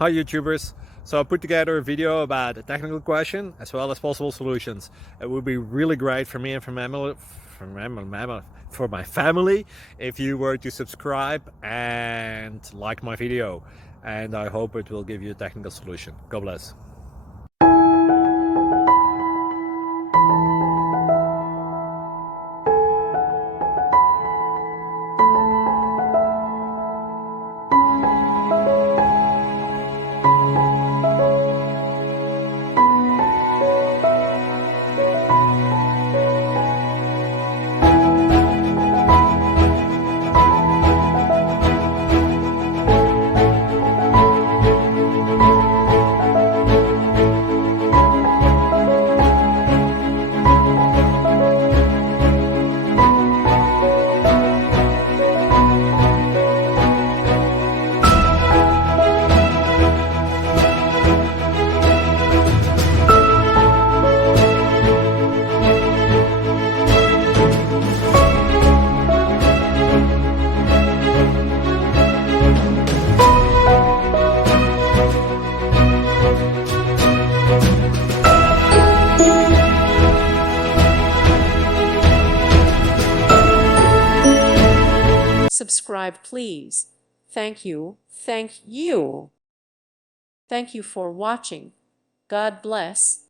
Hi YouTubers! So I put together a video about a technical question as well as possible solutions. It would be really great for me and for my family if you were to subscribe and like my video, and I hope it will give you a technical solution. God bless. Subscribe, please. Thank you. Thank you. Thank you for watching. God bless.